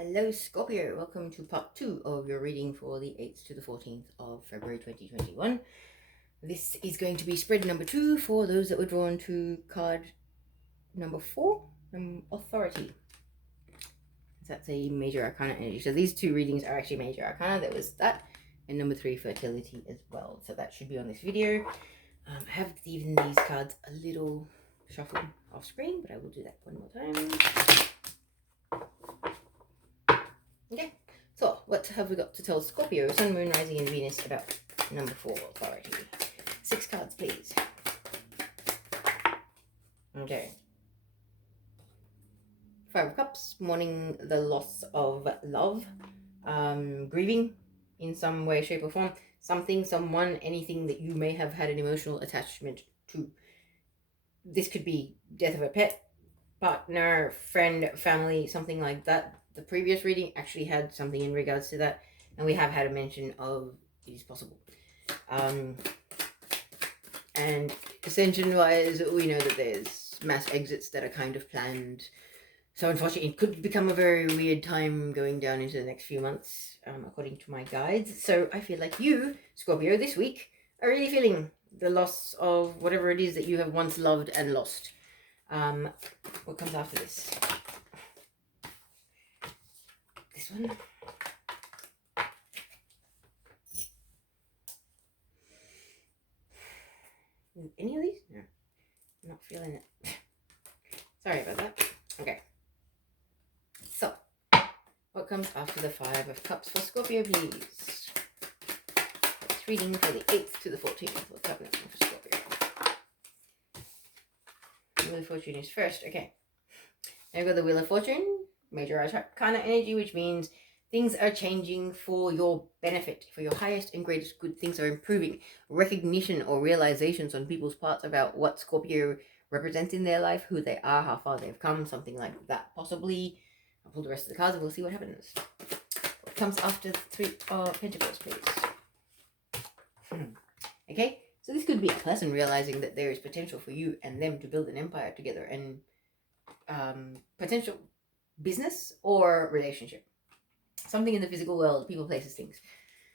Hello Scorpio, welcome to part 2 of your reading for the 8th to the 14th of February 2021. This is going to be spread number 2 for those that were drawn to card number 4, Authority. That's a major arcana energy. So these two readings are actually major arcana. There was that, and number 3, Fertility as well. So that should be on this video. I have given these cards a little shuffle off screen, but I will do that one more time. Okay, so what have we got to tell Scorpio, Sun, Moon, Rising, and Venus about number 4, Authority? 6 cards, please. Okay. 5 of Cups, mourning the loss of love, grieving in some way, shape, or form. Something, someone, anything that you may have had an emotional attachment to. This could be death of a pet, partner, friend, family, something like that. The previous reading actually had something in regards to that, and we have had a mention of it is possible. And ascension wise, we know that there's mass exits that are kind of planned. So unfortunately, it could become a very weird time going down into the next few months, according to my guides. So I feel like you, Scorpio, this week are really feeling the loss of whatever it is that you have once loved and lost. What comes after this? This one. Any of these? No. I'm not feeling it. Sorry about that. Okay. So, what comes after the 5 of Cups for Scorpio, please? It's reading for the 8th to the 14th. What's happening for Scorpio? Wheel of Fortune is first. Okay. Now we've got the Wheel of Fortune, major arcana energy, which means things are changing for your benefit, for your highest and greatest good. Things are improving. Recognition or realizations on people's parts about what Scorpio represents in their life, who they are, how far they've come, something like that. Possibly. I'll pull the rest of the cards and we'll see what happens. What comes after 3 of Pentacles, please? Okay, so this could be a person realizing that there is potential for you and them to build an empire together, and potential business or relationship. Something in the physical world, people, places, things.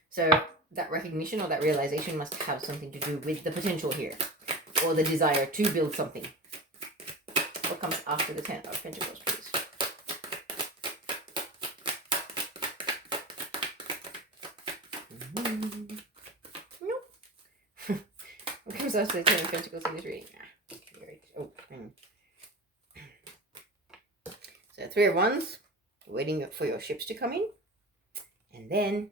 So that recognition or that realization must have something to do with the potential here, or the desire to build something. What comes after the 10 of Pentacles, please? No. What comes after the 10 of Pentacles in this reading? Oh, so 3 of Wands, waiting for your ships to come in. And then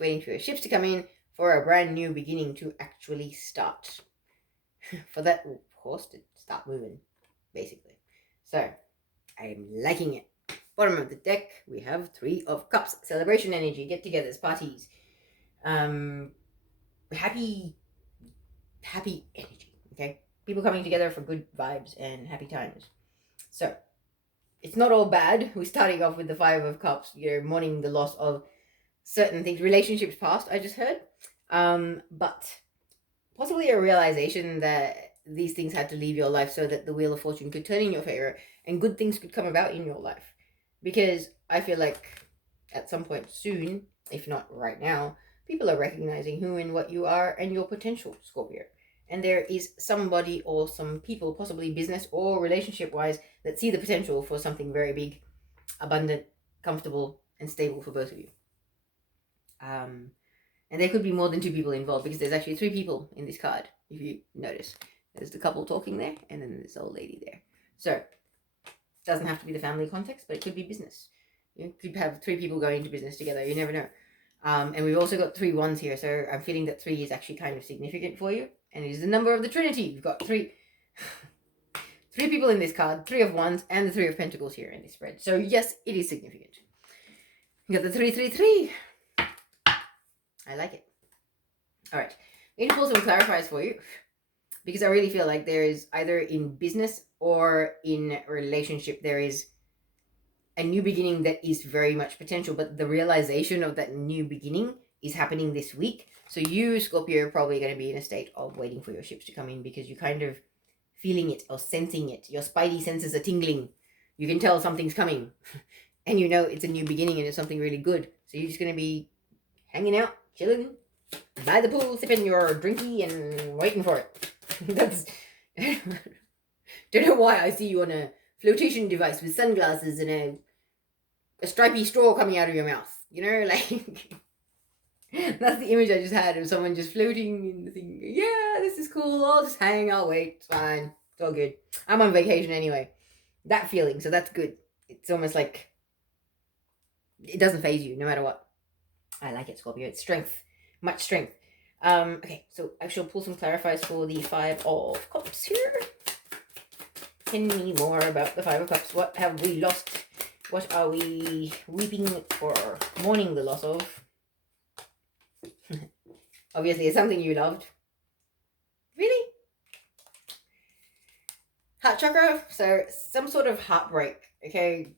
waiting for your ships to come in for a brand new beginning to actually start. For that horse to start moving, basically. So, I'm liking it. Bottom of the deck, we have 3 of Cups. Celebration energy, get-togethers, parties. Happy energy, okay? People coming together for good vibes and happy times. So, it's not all bad. We're starting off with the 5 of Cups. You're mourning the loss of certain things. Relationships past, I just heard. But possibly a realization that these things had to leave your life so that the Wheel of Fortune could turn in your favor and good things could come about in your life. Because I feel like at some point soon, if not right now, people are recognizing who and what you are and your potential, Scorpio. And there is somebody or some people, possibly business or relationship-wise, that see the potential for something very big, abundant, comfortable, and stable for both of you. And there could be more than 2 people involved, because there's actually 3 people in this card, if you notice. There's the couple talking there, and then this old lady there. So, it doesn't have to be the family context, but it could be business. You could have 3 people going into business together, you never know. And we've also got 3 ones here, so I'm feeling that 3 is actually kind of significant for you. And it is the number of the Trinity. You've got 3 people in this card, 3 of Wands, and the 3 of Pentacles here in this spread. So yes, it is significant. You got the 333. I like it. All right. I'm going to pull some clarifiers for you, because I really feel like there is, either in business or in relationship, there is a new beginning that is very much potential, but the realization of that new beginning is happening this week. So you, Scorpio, are probably going to be in a state of waiting for your ships to come in, because you're kind of feeling it or sensing it. Your spidey senses are tingling. You can tell something's coming. And you know it's a new beginning and it's something really good. So you're just going to be hanging out, chilling by the pool, sipping your drinky and waiting for it. That's don't know why I see you on a flotation device with sunglasses and a stripy straw coming out of your mouth. You know, like that's the image I just had of someone just floating in the thing. Yeah, this is cool. I'll just hang. I'll wait. It's fine. It's all good. I'm on vacation anyway. That feeling, so that's good. It's almost like it doesn't phase you no matter what. I like it, Scorpio. It's strength, much strength. Okay, so I shall pull some clarifiers for the Five of Cups here. Tell me more about the Five of Cups. What have we lost? What are we weeping or mourning the loss of? Obviously, it's something you loved. Really? Heart chakra. So some sort of heartbreak. Okay,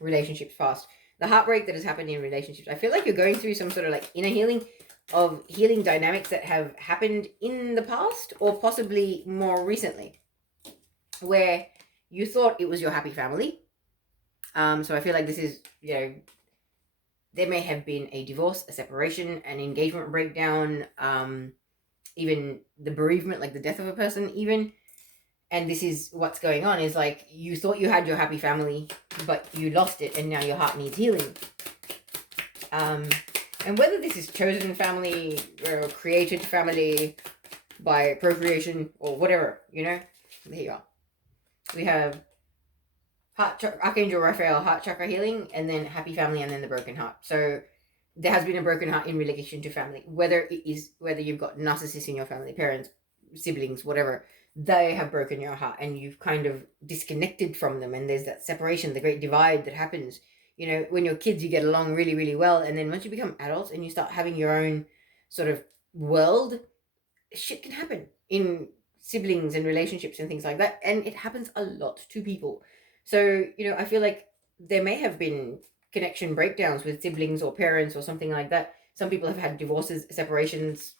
relationships past. The heartbreak that has happened in relationships. I feel like you're going through some sort of like inner healing of healing dynamics that have happened in the past or possibly more recently, where you thought it was your happy family. So I feel like this is, you know, there may have been a divorce, a separation, an engagement breakdown, even the bereavement, like the death of a person, even. And this is what's going on, is like you thought you had your happy family, but you lost it, and now your heart needs healing. And whether this is chosen family or created family by procreation or whatever, you know, there you are. We have Archangel Raphael, heart chakra healing, and then happy family, and then the broken heart. So there has been a broken heart in relation to family, whether you've got narcissists in your family, parents, siblings, whatever. They have broken your heart and you've kind of disconnected from them, and there's that separation, the great divide that happens. You know, when you're kids you get along really, really well, and then once you become adults and you start having your own sort of world, shit can happen in siblings and relationships and things like that, and it happens a lot to people. So, you know, I feel like there may have been connection breakdowns with siblings or parents or something like that. Some people have had divorces, separations,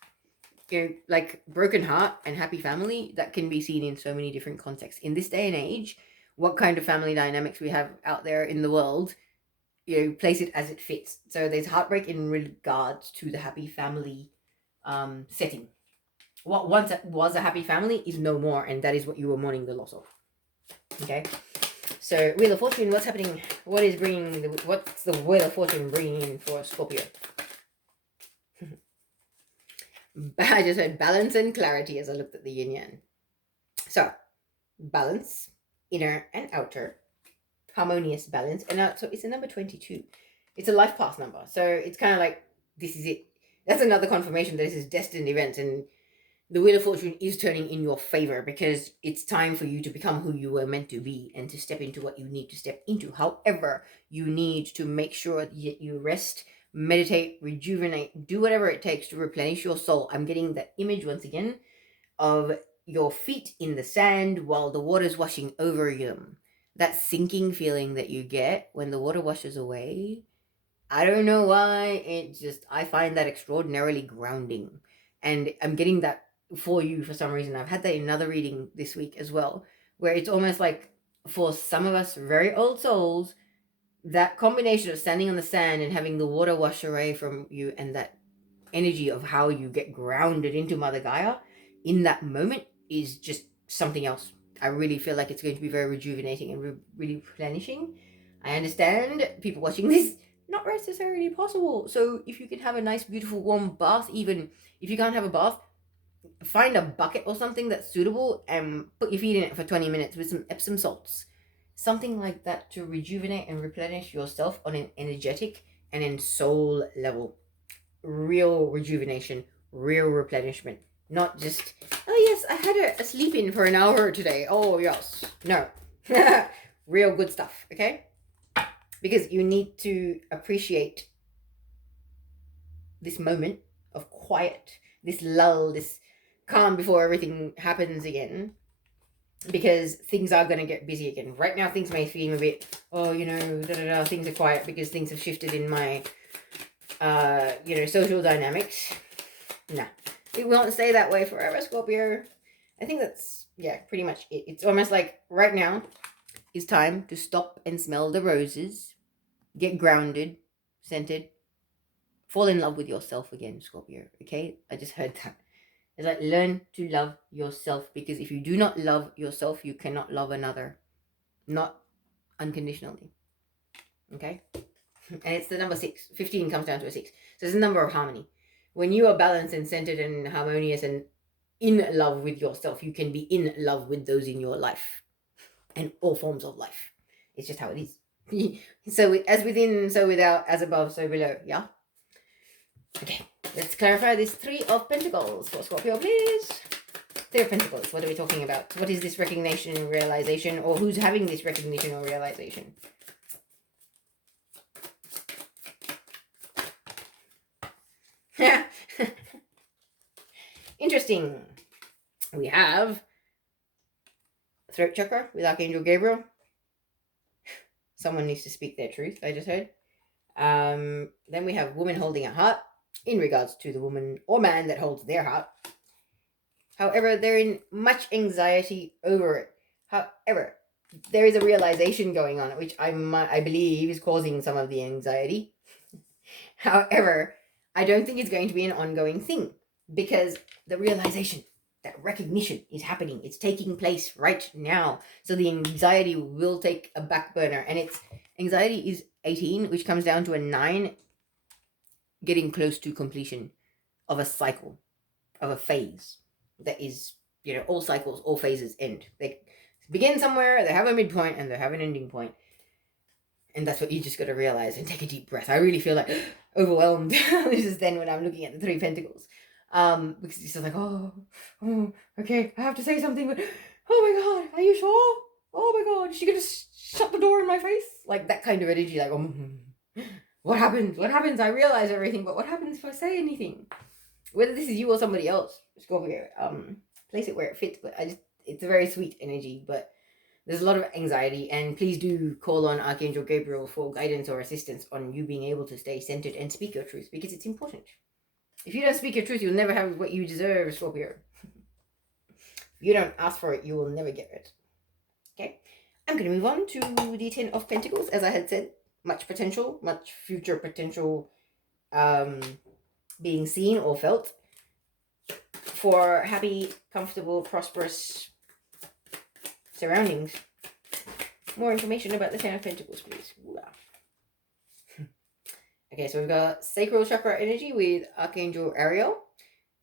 you know, like broken heart and happy family. That can be seen in so many different contexts in this day and age. What kind of family dynamics we have out there in the world, you know, place it as it fits. So there's heartbreak in regards to the happy family setting. What once was a happy family is no more, and that is what you were mourning the loss of. Okay, so Wheel of Fortune, what's happening? What's the Wheel of Fortune bringing in for Scorpio? I just heard balance and clarity as I looked at the yin yang. So, balance, inner and outer, harmonious balance. And so it's a number 22. It's a life path number. So it's kind of like, this is it. That's another confirmation that this is destined events, and the Wheel of Fortune is turning in your favor because it's time for you to become who you were meant to be and to step into what you need to step into. However, you need to make sure that you rest, meditate, rejuvenate, do whatever it takes to replenish your soul. I'm getting that image once again of your feet in the sand while the water's washing over them. That sinking feeling that you get when the water washes away. I don't know why, I find that extraordinarily grounding. And I'm getting that for you for some reason. I've had that in another reading this week as well, where it's almost like for some of us very old souls, that combination of standing on the sand and having the water wash away from you, and that energy of how you get grounded into Mother Gaia in that moment is just something else. I really feel like it's going to be very rejuvenating and really replenishing. I understand people watching this, not necessarily possible. So if you can have a nice, beautiful, warm bath, even if you can't have a bath, find a bucket or something that's suitable and put your feet in it for 20 minutes with some Epsom salts. Something like that to rejuvenate and replenish yourself on an energetic and in soul level. Real rejuvenation, real replenishment. Not just, oh yes, I had a sleep in for an hour today. Oh yes. No. Real good stuff, okay? Because you need to appreciate this moment of quiet, this lull, this calm before everything happens again, because things are going to get busy again. Right now things may seem a bit, oh, you know, things are quiet because things have shifted in my you know, social dynamics. No, it won't stay that way forever, Scorpio. I think that's, yeah, pretty much it. It's almost like right now is time to stop and smell the roses, get grounded, centered, fall in love with yourself again, Scorpio. Okay, I just heard that. It's like learn to love yourself, because if you do not love yourself, you cannot love another, not unconditionally. Okay, and it's the number 6. 15 comes down to a 6, so it's a number of harmony. When you are balanced and centered and harmonious and in love with yourself, you can be in love with those in your life and all forms of life. It's just how it is. So as within, so without, as above, so below. Yeah. Okay, let's clarify this 3 of Pentacles for Scorpio, please. 3 of Pentacles, what are we talking about? What is this recognition and realization, or who's having this recognition or realization? Interesting. We have throat chakra with Archangel Gabriel. Someone needs to speak their truth, I just heard. Then we have woman holding a heart, in regards to the woman or man that holds their heart. However, they're in much anxiety over it. However, there is a realization going on, which I believe is causing some of the anxiety. However, I don't think it's going to be an ongoing thing, because the realization, that recognition is happening. It's taking place right now. So the anxiety will take a back burner. And it's anxiety is 18, which comes down to a 9, getting close to completion of a cycle, of a phase. That is, all cycles, all phases end. They begin somewhere, they have a midpoint, and they have an ending point. And that's what you just got to realize and take a deep breath. I really feel like overwhelmed. This is then when I'm looking at the 3 pentacles. Because it's just like, oh, okay, I have to say something, but oh my god, are you sure? Oh my god, is she gonna shut the door in my face? Like that kind of energy, like, what happens? What happens? I realize everything, but what happens if I say anything? Whether this is you or somebody else, Scorpio, place it where it fits, but it's a very sweet energy, but there's a lot of anxiety, and please do call on Archangel Gabriel for guidance or assistance on you being able to stay centered and speak your truth, because it's important. If you don't speak your truth, you'll never have what you deserve, Scorpio. If you don't ask for it, you will never get it. Okay, I'm going to move on to the 10 of Pentacles. As I had said, much potential, much future potential being seen or felt for happy, comfortable, prosperous surroundings. More information about the 10 of Pentacles, please. Wow. Okay, so we've got sacral chakra energy with Archangel Ariel.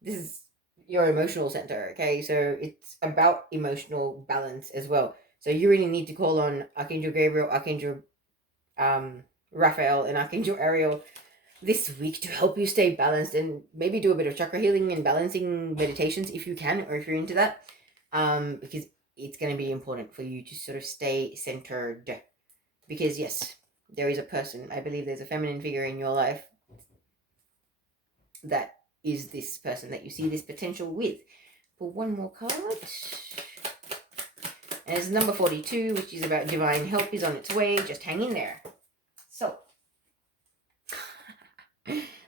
This is your emotional center, okay? So it's about emotional balance as well. So you really need to call on Archangel Gabriel, Archangel Raphael, and Archangel Ariel this week to help you stay balanced, and maybe do a bit of chakra healing and balancing meditations if you can, or if you're into that, because it's going to be important for you to sort of stay centered. Because yes, there is a person, I believe there's a feminine figure in your life that is this person that you see this potential with. Pull one more card. And it's number 42, which is about divine help is on its way. Just hang in there. So,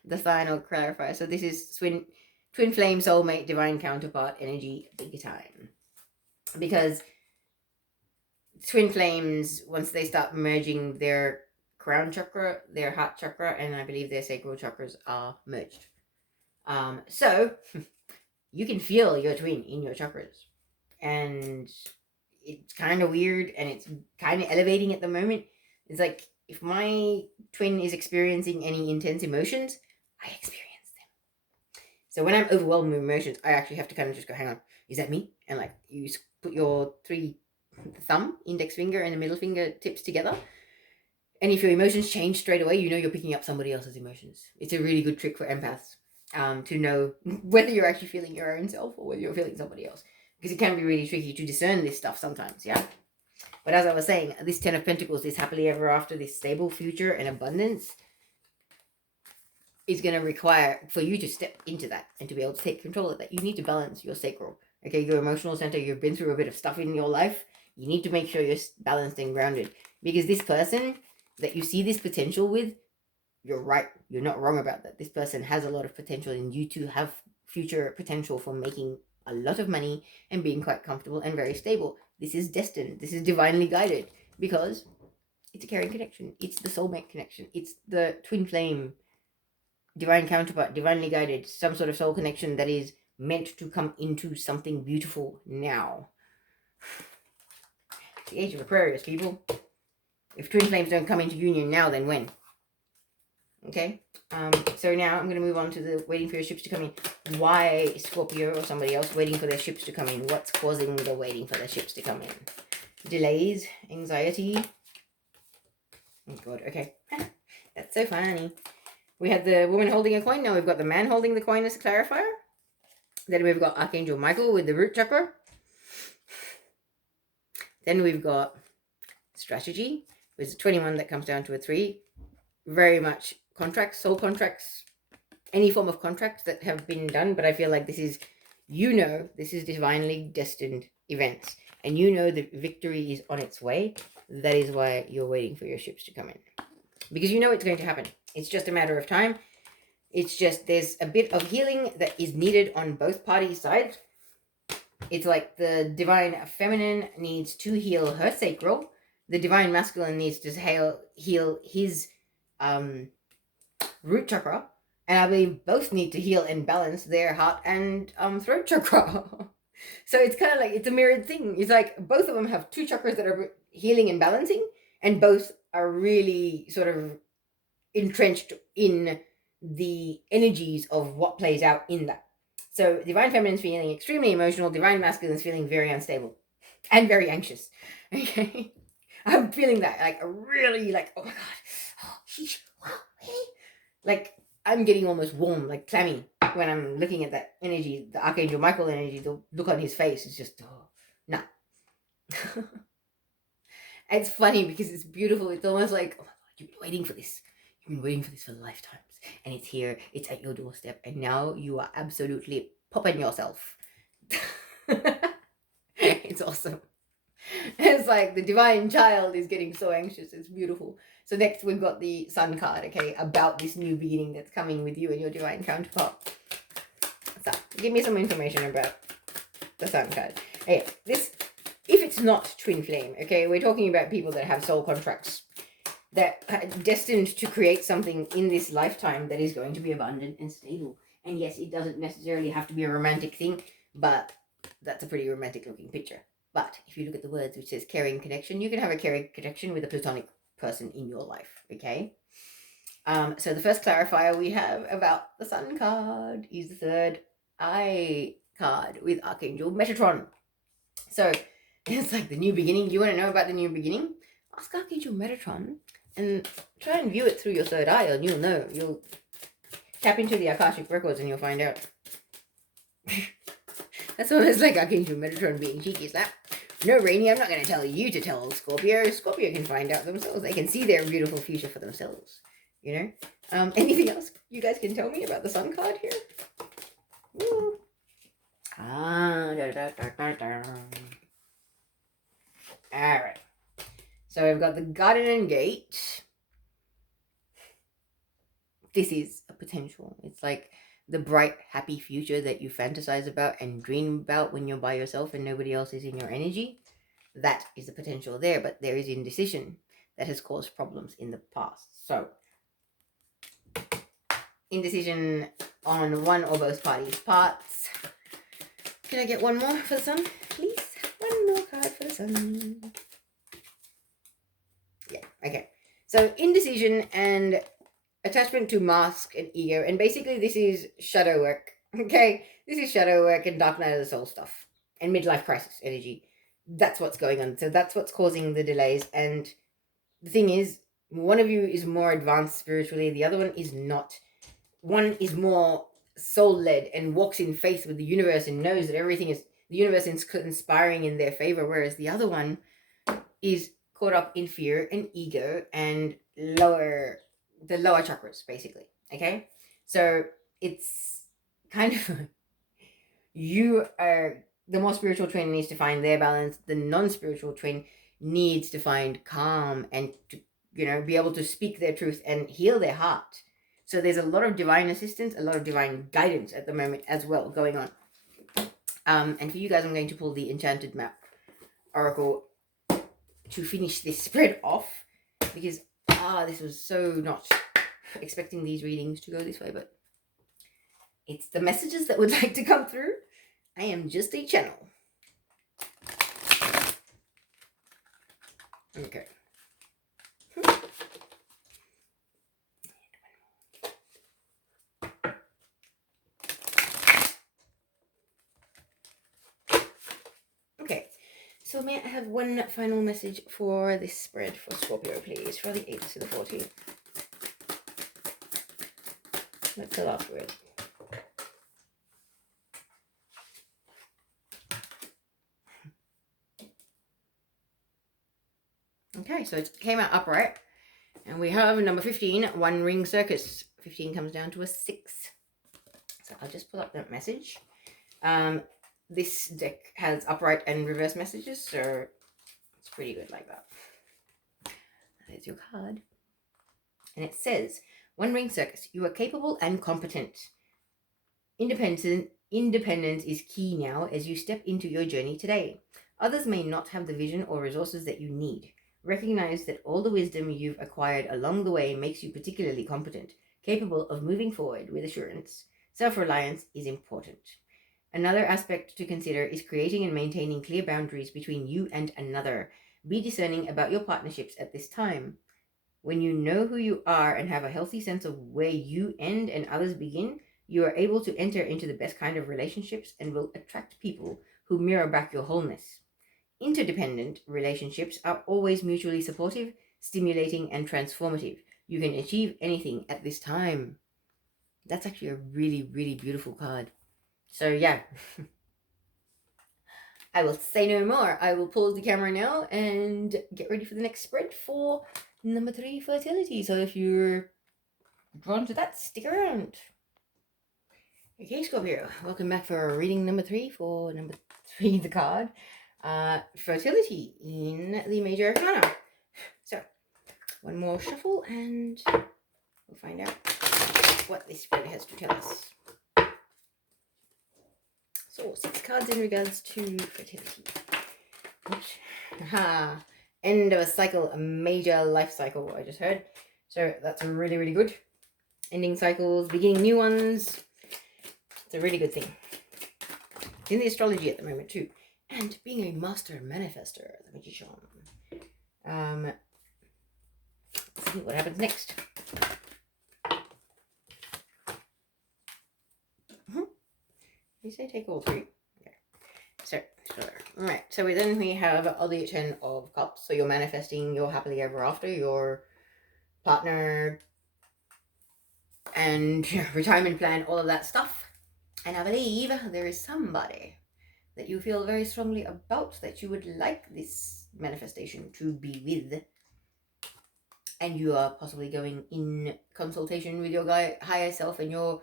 the final clarifier. So this is twin flame, soulmate, divine counterpart energy, big time. Because twin flames, once they start merging, their crown chakra, their heart chakra, and I believe their sacral chakras are merged. So you can feel your twin in your chakras, and it's kind of weird, and it's kind of elevating at the moment. It's like, if my twin is experiencing any intense emotions, I experience them. So when I'm overwhelmed with emotions, I actually have to kind of just go, hang on, is that me? And like, you put your 3 thumb, index finger, and the middle finger tips together, and if your emotions change straight away, you know you're picking up somebody else's emotions. It's a really good trick for empaths, to know whether you're actually feeling your own self or whether you're feeling somebody else, because it can be really tricky to discern this stuff sometimes. Yeah. But as I was saying, this 10 of Pentacles, this happily ever after, this stable future and abundance, is going to require for you to step into that and to be able to take control of that. You need to balance your sacral. Okay, your emotional center, you've been through a bit of stuff in your life. You need to make sure you're balanced and grounded, because this person that you see this potential with, you're right. You're not wrong about that. This person has a lot of potential, and you too have future potential for making a lot of money and being quite comfortable and very stable. This is destined. This is divinely guided, because It's a caring connection. It's the soulmate connection. It's the twin flame, divine counterpart, divinely guided, some sort of soul connection that is meant to come into something beautiful now. It's the age of Aquarius, people. If twin flames don't come into union now, then when? Okay, so now I'm going to move on to the waiting for your ships to come in. Why Scorpio or somebody else waiting for their ships to come in? What's causing the waiting for their ships to come in? Delays, anxiety. Oh god, okay. That's so funny. We had the woman holding a coin. Now we've got the man holding the coin as a clarifier. Then we've got Archangel Michael with the root chakra. Then we've got strategy, with 21 that comes down to a 3. Very much contracts, soul contracts, any form of contracts that have been done. But I feel like this is, this is divinely destined events. And the victory is on its way. That is why you're waiting for your ships to come in. Because it's going to happen. It's just a matter of time. It's just there's a bit of healing that is needed on both parties' sides. It's like the divine feminine needs to heal her sacral. The divine masculine needs to heal his root chakra. And I believe both need to heal and balance their heart and throat chakra. So it's kind of like, it's a mirrored thing. It's like both of them have 2 chakras that are healing and balancing, and both are really sort of entrenched in the energies of what plays out in that. So divine feminine is feeling extremely emotional. Divine masculine is feeling very unstable and very anxious. Okay, I'm feeling that, like, really, like, oh my god, oh, sheesh, wow, really? Like, I'm getting almost warm, like clammy, when I'm looking at that energy, the Archangel Michael energy. The look on his face is just, oh, no. It's funny because it's beautiful. It's almost like, oh my god, you've been waiting for this. You've been waiting for this for lifetimes. And it's here. It's at your doorstep. And now you are absolutely popping yourself. It's awesome. It's like the divine child is getting so anxious. It's beautiful. So next we've got the Sun card, okay, about this new beginning that's coming with you and your divine counterpart. So give me some information about the Sun card. Hey, this, if it's not twin flame, okay, we're talking about people that have soul contracts that are destined to create something in this lifetime that is going to be abundant and stable. And yes, it doesn't necessarily have to be a romantic thing, but that's a pretty romantic looking picture. But if you look at the words which says caring connection, you can have a caring connection with a platonic person in your life, okay? So the first clarifier we have about the Sun card is the third eye card with Archangel Metatron. So it's like the new beginning. You want to know about the new beginning? Ask Archangel Metatron and try and view it through your third eye, and you'll know. You'll tap into the Akashic records and you'll find out. That's almost like Archangel Metatron being cheeky. It's like, no, Rainy, I'm not going to tell you to tell Scorpio. Scorpio can find out themselves. They can see their beautiful future for themselves. Anything else you guys can tell me about the Sun card here? Woo. Alright. So we've got the Garden and Gate. This is a potential. It's like the bright, happy future that you fantasize about and dream about when you're by yourself and nobody else is in your energy. That is the potential there, but there is indecision that has caused problems in the past. So, indecision on one or both parties' parts. Can I get one more for the Sun, please? One more card for the Sun. Yeah, okay. So, indecision and attachment to mask and ego. And basically, this is shadow work. Okay? This is shadow work and dark night of the soul stuff. And midlife crisis energy. That's what's going on. So that's what's causing the delays. And the thing is, one of you is more advanced spiritually. The other one is not. One is more soul-led and walks in faith with the universe and knows that the universe is conspiring in their favor. Whereas the other one is caught up in fear and ego and the lower chakras, basically. Okay? So it's kind of, the more spiritual twin needs to find their balance. The non-spiritual twin needs to find calm and to, be able to speak their truth and heal their heart. So there's a lot of divine assistance, a lot of divine guidance at the moment as well going on. And for you guys, I'm going to pull the Enchanted Map Oracle to finish this spread off. because this was so not expecting these readings to go this way, but it's the messages that would like to come through. I am just a channel. Okay. Okay, so may I have one final message for this spread for Scorpio, please, for the 8th to the 14th? What's the last word? Okay, so it came out upright. And we have number 15, One Ring Circus. 15 comes down to a 6. So I'll just pull up that message. This deck has upright and reverse messages, so it's pretty good like that. There's your card. And it says, One Ring Circus, you are capable and competent. Independence is key now as you step into your journey today. Others may not have the vision or resources that you need. Recognize that all the wisdom you've acquired along the way makes you particularly competent, capable of moving forward with assurance. Self-reliance is important. Another aspect to consider is creating and maintaining clear boundaries between you and another. Be discerning about your partnerships at this time. When you know who you are and have a healthy sense of where you end and others begin, you are able to enter into the best kind of relationships and will attract people who mirror back your wholeness. Interdependent relationships are always mutually supportive, stimulating, and transformative. You can achieve anything at this time. That's actually a really, really beautiful card. So yeah, I will say no more. I will pause the camera now and get ready for the next spread for number 3, fertility. So if you're drawn to that, stick around. Okay, Scorpio, welcome back for reading number 3 for number 3, the card. Fertility in the Major Arcana. So, one more shuffle and we'll find out what this spread has to tell us. So, 6 cards in regards to fertility. End of a cycle, a major life cycle, I just heard. So, that's really, really good. Ending cycles, beginning new ones. It's a really good thing. It's in the astrology at the moment, too. And being a master manifester, the magician. Let's see what happens next. You say take all 3. Okay. So, all right. So then we have the 10 of Cups. So you're manifesting your happily ever after, your partner, and your retirement plan, all of that stuff. And I believe there is somebody that you feel very strongly about that you would like this manifestation to be with. And you are possibly going in consultation with your higher self and your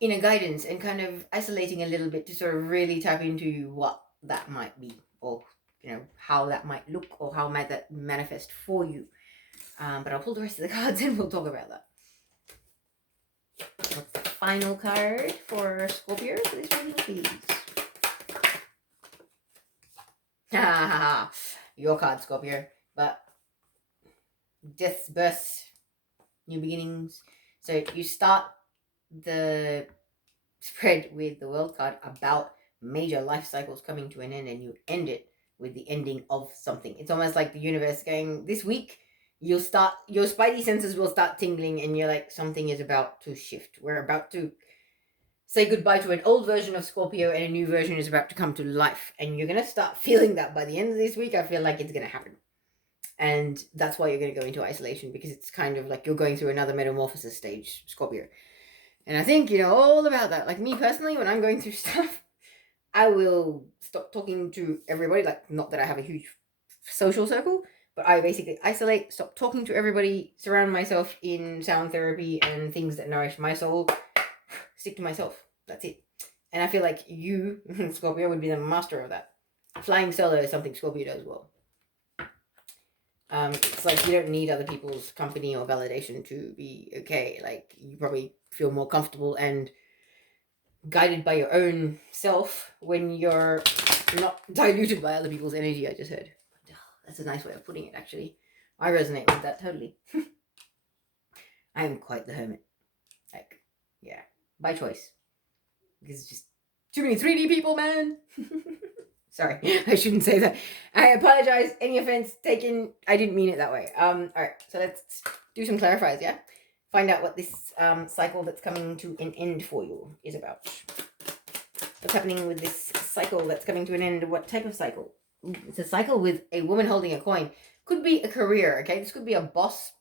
inner guidance and kind of isolating a little bit to sort of really tap into what that might be, or how that might look, or how might that manifest for you. But I'll pull the rest of the cards and we'll talk about that. What's the final card for Scorpio for this reading, please? Your card, Scorpio. But deaths, births, new beginnings. So you start the spread with the World card about major life cycles coming to an end, and you end it with the ending of something. It's almost like the universe going, this week you'll start, your spidey senses will start tingling, and you're like, something is about to shift. We're about to say goodbye to an old version of Scorpio and a new version is about to come to life, and you're going to start feeling that by the end of this week. I feel like it's going to happen. And that's why you're going to go into isolation, because it's kind of like you're going through another metamorphosis stage, Scorpio. And I think, all about that. Like me personally, when I'm going through stuff, I will stop talking to everybody. Like, not that I have a huge social circle, but I basically isolate, stop talking to everybody, surround myself in sound therapy and things that nourish my soul, stick to myself. That's it. And I feel like you, Scorpio, would be the master of that. Flying solo is something Scorpio does well. It's like you don't need other people's company or validation to be okay. Like, you probably feel more comfortable and guided by your own self when you're not diluted by other people's energy, I just heard. That's a nice way of putting it, actually. I resonate with that totally. I am quite the hermit. Like, yeah, by choice. Because it's just too many 3D people, man. Sorry, I shouldn't say that. I apologize. Any offense taken. I didn't mean it that way. All right, so let's do some clarifiers, yeah? Find out what this cycle that's coming to an end for you is about. What's happening with this cycle that's coming to an end? What type of cycle? It's a cycle with a woman holding a coin. Could be a career, okay? This could be a boss,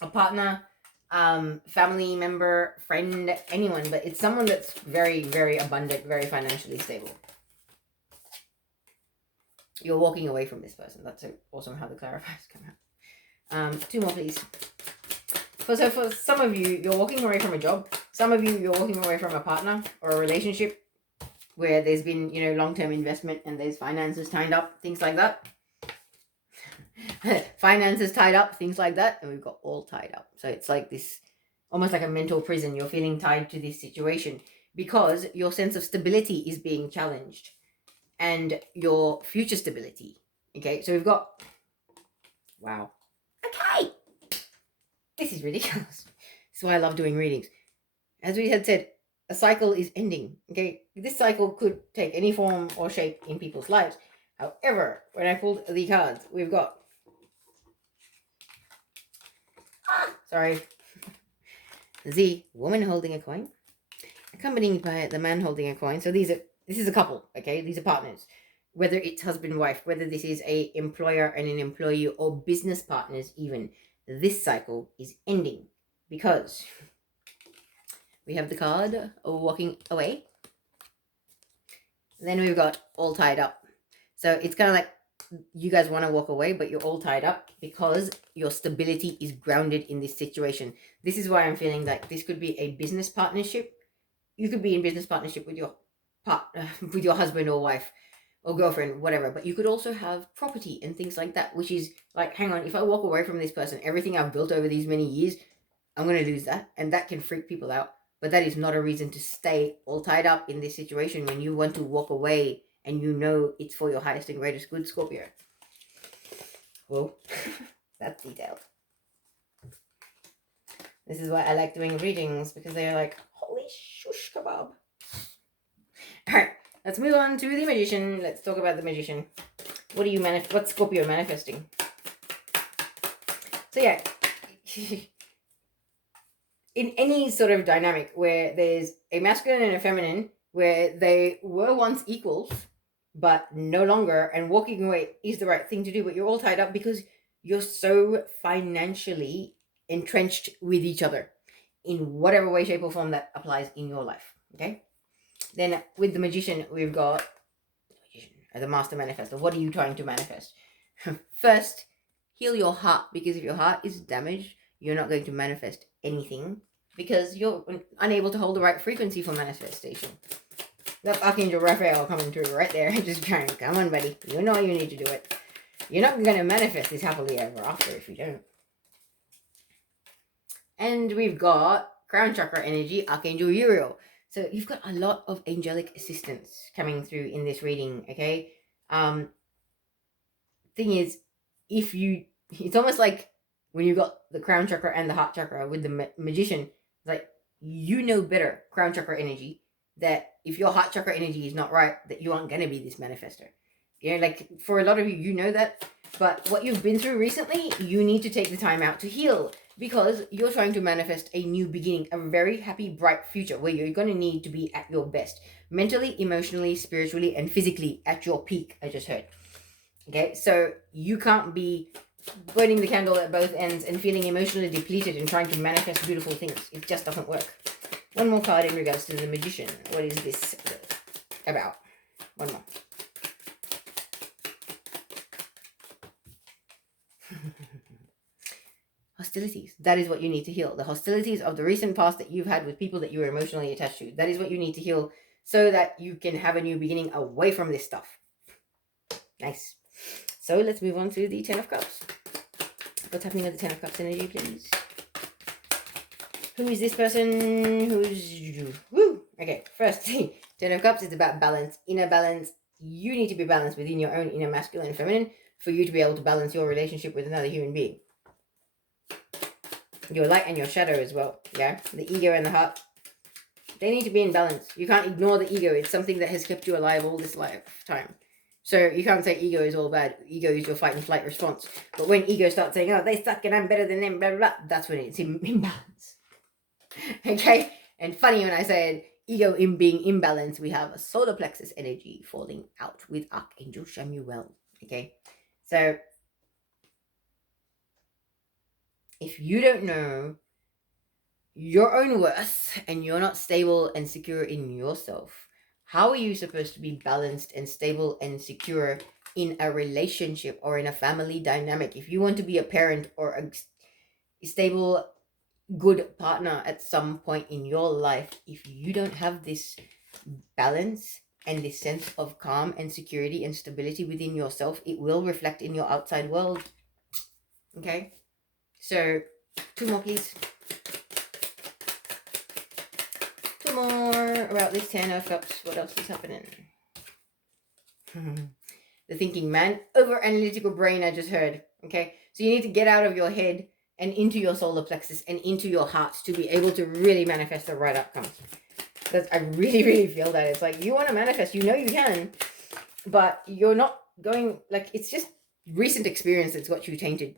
a partner, family member, friend, anyone, but it's someone that's very, very abundant, very financially stable. You're walking away from this person. That's awesome how the clarifiers come out. 2 more, please. So for some of you, you're walking away from a job. Some of you, you're walking away from a partner or a relationship where there's been, long-term investment and there's finances tied up, things like that. Finances tied up, things like that. And we've got all tied up. So it's like this, almost like a mental prison. You're feeling tied to this situation because your sense of stability is being challenged and your future stability. Okay, so we've got, wow. Okay. This is ridiculous. This is why I love doing readings. As we had said, a cycle is ending. Okay, this cycle could take any form or shape in people's lives. However, when I pulled the cards, we've got the woman holding a coin, accompanied by the man holding a coin. So this is a couple, okay? These are partners. Whether it's husband, wife, whether this is a employer and an employee or business partners even, this cycle is ending because we have the card of walking away. Then we've got all tied up. So it's kind of like you guys want to walk away, but you're all tied up because your stability is grounded in this situation. This is why I'm feeling like this could be a business partnership. You could be in business partnership with your with your husband or wife or girlfriend, whatever. But you could also have property and things like that, which is like, hang on, if I walk away from this person, everything I've built over these many years, I'm going to lose that. And that can freak people out. But that is not a reason to stay all tied up in this situation when you want to walk away and you know it's for your highest and greatest good, Scorpio. Whoa, that's detailed. This is why I like doing readings, because they're like, holy shush kebab. Alright, let's move on to the Magician. Let's talk about the Magician. What's Scorpio manifesting? So yeah, in any sort of dynamic where there's a masculine and a feminine, where they were once equals, but no longer, and walking away is the right thing to do, but you're all tied up because you're so financially entrenched with each other in whatever way, shape, or form that applies in your life, okay? Then with the Magician, we've got the Master Manifestor. What are you trying to manifest? First, heal your heart, because if your heart is damaged, you're not going to manifest anything because you're unable to hold the right frequency for manifestation. That's Archangel Raphael coming through right there. Just trying, come on, buddy. You know you need to do it. You're not going to manifest this happily ever after if you don't. And we've got Crown Chakra energy, Archangel Uriel. So you've got a lot of angelic assistance coming through in this reading, okay? Thing is, it's almost like when you got the Crown Chakra and the Heart Chakra with the Magician, like, you know better, Crown Chakra energy, that if your Heart Chakra energy is not right, that you aren't going to be this manifester. Like, for a lot of you, you know that, but what you've been through recently, you need to take the time out to heal, because you're trying to manifest a new beginning, a very happy, bright future where you're going to need to be at your best, mentally, emotionally, spiritually, and physically at your peak, I just heard. Okay, so you can't be burning the candle at both ends and feeling emotionally depleted and trying to manifest beautiful things. It just doesn't work. One more card in regards to the Magician. What is this about? One more. Hostilities. That is what you need to heal. The hostilities of the recent past that you've had with people that you were emotionally attached to. That is what you need to heal so that you can have a new beginning away from this stuff. Nice. So let's move on to the Ten of Cups. What's happening with the Ten of Cups energy, please? Who is this person? Woo! Okay, first, Ten of Cups is about balance, inner balance. You need to be balanced within your own inner masculine and feminine for you to be able to balance your relationship with another human being. Your light and your shadow as well. Yeah, the ego and the heart, they need to be in balance. You can't ignore the ego. It's something that has kept you alive all this lifetime. So you can't say ego is all bad. Ego is your fight and flight response. But when ego starts saying, oh, they suck and I'm better than them, blah, blah, blah, that's when it's in imbalance. Okay? And funny when I said ego in being imbalanced, we have a solar plexus energy falling out with Archangel Samuel. Okay? So if you don't know your own worth and you're not stable and secure in yourself, how are you supposed to be balanced and stable and secure in a relationship or in a family dynamic? If you want to be a parent or a stable, good partner at some point in your life, if you don't have this balance and this sense of calm and security and stability within yourself, it will reflect in your outside world. Okay? So, 2 more, please. 2 more about this 10 of Cups. What else is happening? The thinking man. Over analytical brain, I just heard. Okay? So you need to get out of your head and into your solar plexus and into your heart to be able to really manifest the right outcomes. Because I really, really feel that. It's like, you want to manifest, you know you can, but you're not going, like, it's just recent experience that's got you tainted.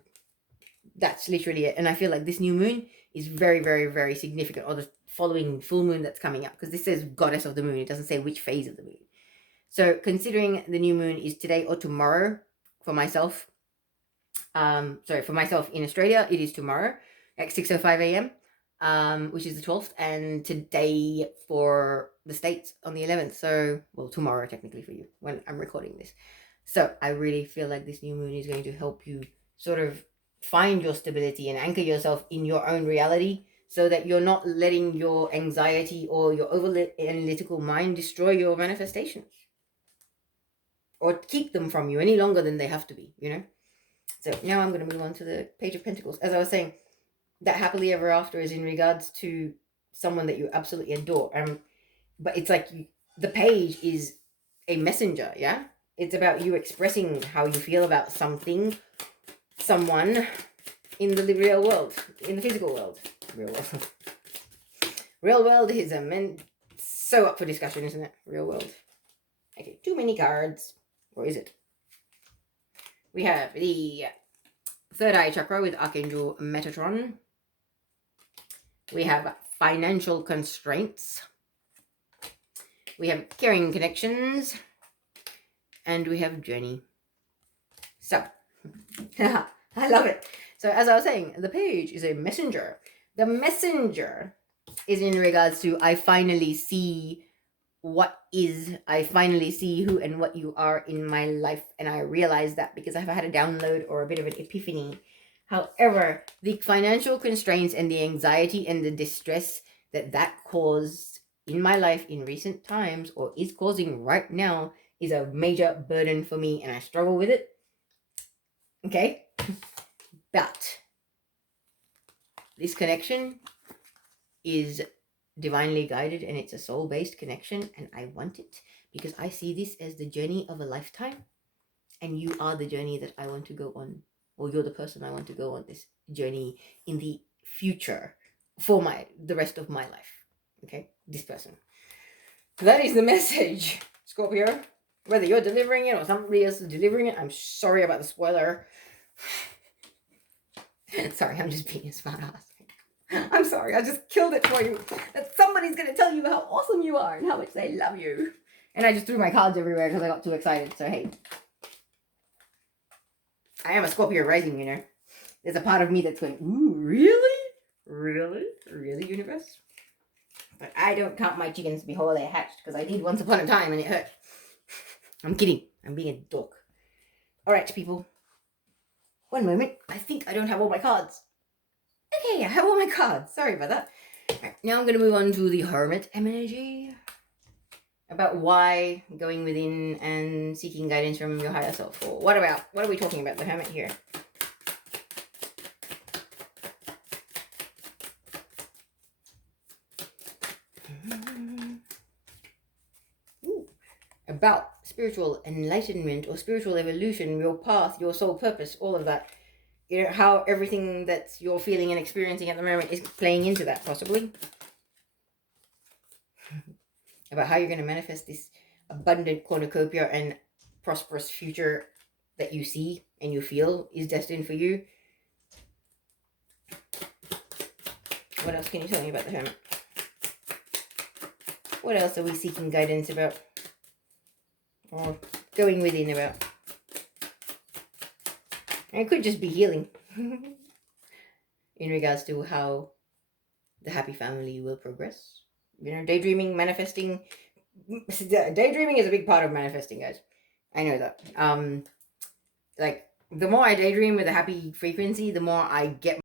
That's literally it. And I feel like this new moon is very, very, very significant, or the following full moon that's coming up, because this says goddess of the moon. It doesn't say which phase of the moon. So considering the new moon is today or tomorrow for myself, for myself in Australia, it is tomorrow at 6:05 a.m., which is the 12th, and today for the States on the 11th. So, well, tomorrow technically for you when I'm recording this. So I really feel like this new moon is going to help you sort of find your stability and anchor yourself in your own reality, so that you're not letting your anxiety or your overly analytical mind destroy your manifestations or keep them from you any longer than they have to be, you know? So now I'm going to move on to the Page of Pentacles. As I was saying, that happily ever after is in regards to someone that you absolutely adore. But it's like the page is a messenger, yeah? It's about you expressing how you feel about something, someone in the real world, in the physical world. Real world. Real world is so up for discussion, isn't it? Real world. Okay, too many cards. Or is it? We have the third eye chakra with Archangel Metatron. We have financial constraints. We have caring connections. And we have journey. So, I love it. So as I was saying, the page is a messenger. The messenger is in regards to I finally see what is. I finally see who and what you are in my life. And I realize that because I've had a download or a bit of an epiphany. However, the financial constraints and the anxiety and the distress that caused in my life in recent times, or is causing right now, is a major burden for me, and I struggle with it. Okay? But this connection is divinely guided, and it's a soul-based connection, and I want it because I see this as the journey of a lifetime, and you are the journey that I want to go on, or you're the person I want to go on this journey in the future for the rest of my life. Okay? This person. That is the message, Scorpio. Whether you're delivering it or somebody else is delivering it, I'm sorry about the spoiler. Sorry, I'm just being a smart ass. I'm sorry, I just killed it for you. That somebody's going to tell you how awesome you are and how much they love you. And I just threw my cards everywhere because I got too excited. So, hey. I am a Scorpio rising, you know. There's a part of me that's going, ooh, really? Really? Really, universe? But I don't count my chickens before they're hatched because I did once upon a time and it hurt. I'm kidding. I'm being a dork. All right, people. One moment. I think I don't have all my cards. Okay, I have all my cards. Sorry about that. Right, now I'm going to move on to the Hermit energy. About why going within and seeking guidance from your higher self. Or what are we talking about, the Hermit here? Ooh, about spiritual enlightenment or spiritual evolution, your path, your soul purpose, all of that. You know, how everything that you're feeling and experiencing at the moment is playing into that, possibly. About how you're going to manifest this abundant cornucopia and prosperous future that you see and you feel is destined for you. What else can you tell me about the Hermit? What else are we seeking guidance about? Or going within about? And it could just be healing. In regards to how the happy family will progress. You know, daydreaming, manifesting. Daydreaming is a big part of manifesting, guys. I know that. Like, the more I daydream with a happy frequency, the more I get